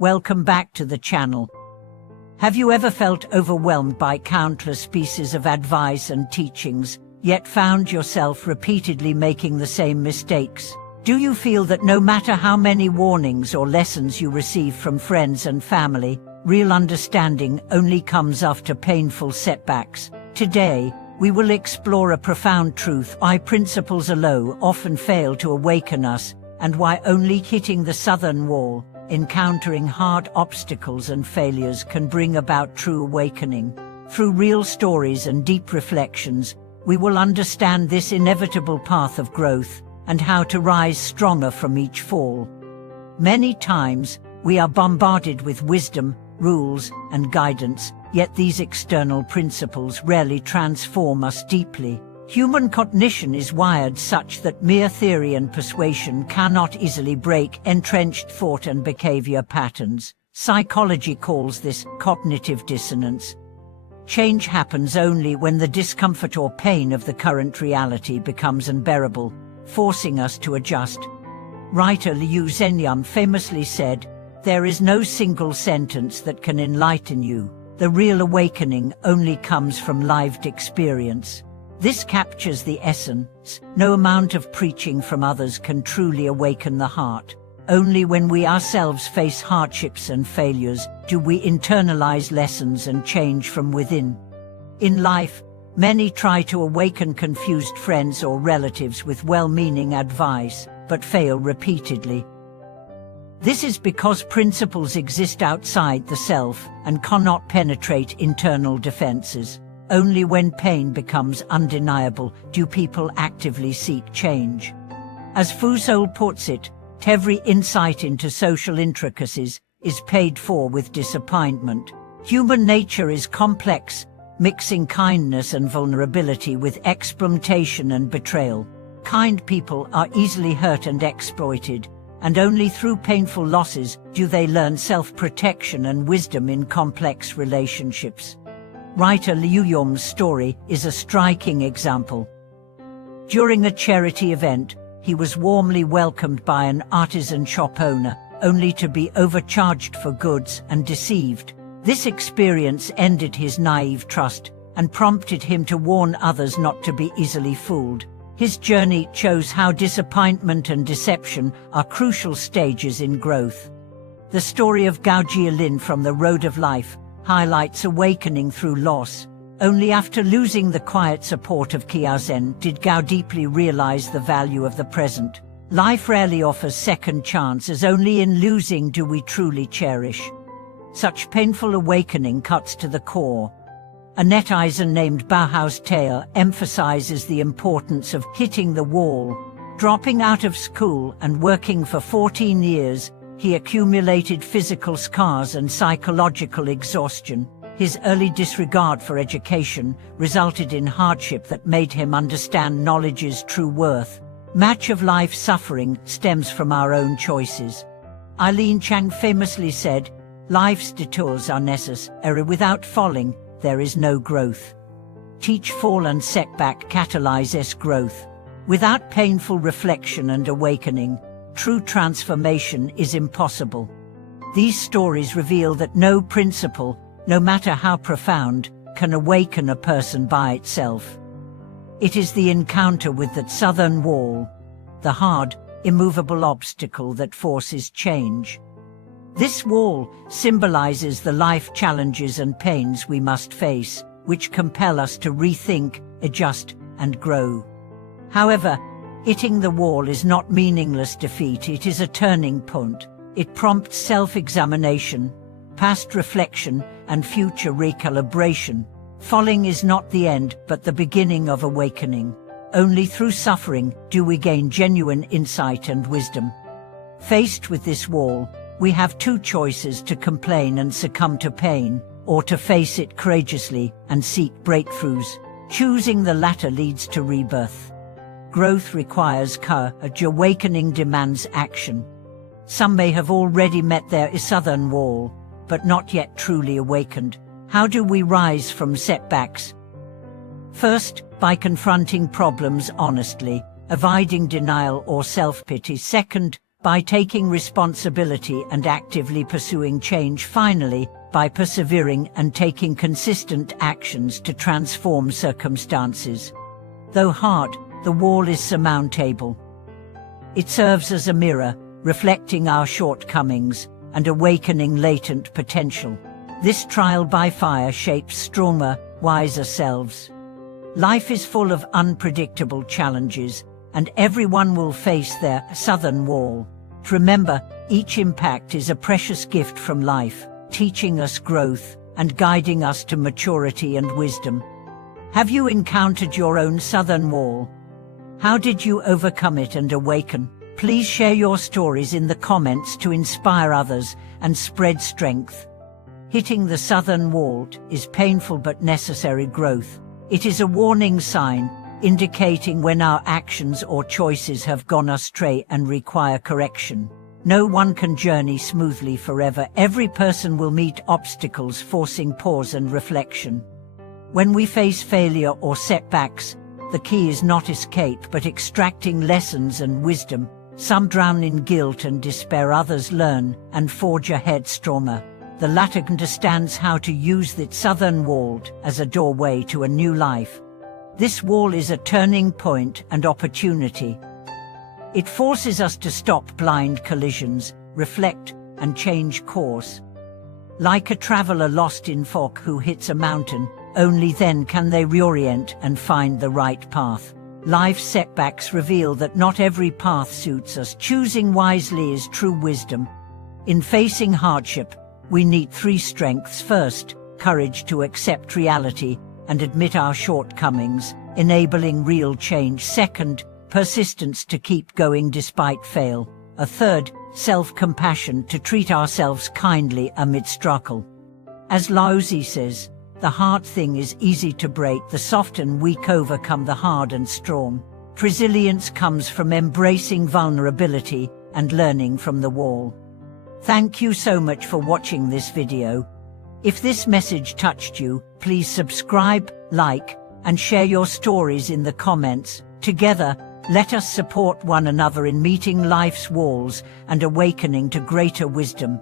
Welcome back to the channel. Have you ever felt overwhelmed by countless pieces of advice and teachings, yet found yourself repeatedly making the same mistakes? Do you feel that no matter how many warnings or lessons you receive from friends and family, real understanding only comes after painful setbacks? Today, we will explore a profound truth: why principles alone often fail to awaken us, and why only hitting the southern wall, encountering hard obstacles and failures, can bring about true awakening. Through real stories and deep reflections, we will understand this inevitable path of growth, and how to rise stronger from each fall. Many times, we are bombarded with wisdom, rules, and guidance, yet these external principles rarely transform us deeply. Human cognition is wired such that mere theory and persuasion cannot easily break entrenched thought and behavior patterns. Psychology calls this cognitive dissonance. Change happens only when the discomfort or pain of the current reality becomes unbearable, forcing us to adjust. Writer Liu Zhenyan famously said, "There is no single sentence that can enlighten you. The real awakening only comes from lived experience." This captures the essence. No amount of preaching from others can truly awaken the heart. Only when we ourselves face hardships and failures do we internalize lessons and change from within. In life, many try to awaken confused friends or relatives with well-meaning advice, but fail repeatedly. This is because principles exist outside the self and cannot penetrate internal defenses. Only when pain becomes undeniable do people actively seek change. As Fusol puts it, every insight into social intricacies is paid for with disappointment. Human nature is complex, mixing kindness and vulnerability with exploitation and betrayal. Kind people are easily hurt and exploited, and only through painful losses do they learn self-protection and wisdom in complex relationships. Writer Liu Yong's story is a striking example. During a charity event, he was warmly welcomed by an artisan shop owner, only to be overcharged for goods and deceived. This experience ended his naive trust and prompted him to warn others not to be easily fooled. His journey shows how disappointment and deception are crucial stages in growth. The story of Gao Jialin from The Road of Life highlights awakening through loss. Only after losing the quiet support of Qiaozen did Gao deeply realize the value of the present. Life rarely offers second chances. Only in losing do we truly cherish. Such painful awakening cuts to the core. A netizen named Bauhaus Taylor emphasizes the importance of hitting the wall. Dropping out of school and working for 14 years, he accumulated physical scars and psychological exhaustion. His early disregard for education resulted in hardship that made him understand knowledge's true worth. Much of life's suffering stems from our own choices. Eileen Chang famously said, "Life's detours are necessary. Without falling, there is no growth." Each fall and setback catalyzes growth. Without painful reflection and awakening, true transformation is impossible. These stories reveal that no principle, no matter how profound, can awaken a person by itself. It is the encounter with that southern wall, the hard, immovable obstacle, that forces change. This wall symbolizes the life challenges and pains we must face, which compel us to rethink, adjust, and grow. However, hitting the wall is not meaningless defeat. It is a turning point. It prompts self-examination, past reflection, and future recalibration. Falling is not the end, but the beginning of awakening. Only through suffering do we gain genuine insight and wisdom. Faced with this wall, we have two choices: to complain and succumb to pain, or to face it courageously and seek breakthroughs. Choosing the latter leads to rebirth. Growth requires courage. Awakening demands action. Some may have already met their southern wall, but not yet truly awakened. How do we rise from setbacks? First, by confronting problems honestly, avoiding denial or self-pity. Second, by taking responsibility and actively pursuing change, finally, by persevering and taking consistent actions to transform circumstances. Though hard, the wall is surmountable. It serves as a mirror, reflecting our shortcomings and awakening latent potential. This trial by fire shapes stronger, wiser selves. Life is full of unpredictable challenges, and everyone will face their southern wall. Remember, each impact is a precious gift from life, teaching us growth and guiding us to maturity and wisdom. Have you encountered your own southern wall? How did you overcome it and awaken? Please share your stories in the comments to inspire others and spread strength. Hitting the southern wall is painful but necessary growth. It is a warning sign, indicating when our actions or choices have gone astray and require correction. No one can journey smoothly forever. Every person will meet obstacles forcing pause and reflection. When we face failure or setbacks, the key is not escape but extracting lessons and wisdom. Some drown in guilt and despair, others learn and forge ahead stronger. The latter understands how to use the southern wall as a doorway to a new life. This wall is a turning point and opportunity. It forces us to stop blind collisions, reflect, and change course. Like a traveler lost in fog who hits a mountain, only then can they reorient and find the right path. Life's setbacks reveal that not every path suits us. Choosing wisely is true wisdom. In facing hardship, we need three strengths. First, courage to accept reality and admit our shortcomings, enabling real change. Second, persistence to keep going despite fail. A third, self-compassion to treat ourselves kindly amid struggle. As Lao Tzu says, the hard thing is easy to break, the soft and weak overcome the hard and strong. Resilience comes from embracing vulnerability and learning from the wall. Thank you so much for watching this video. If this message touched you, please subscribe, like, and share your stories in the comments. Together, let us support one another in meeting life's walls and awakening to greater wisdom.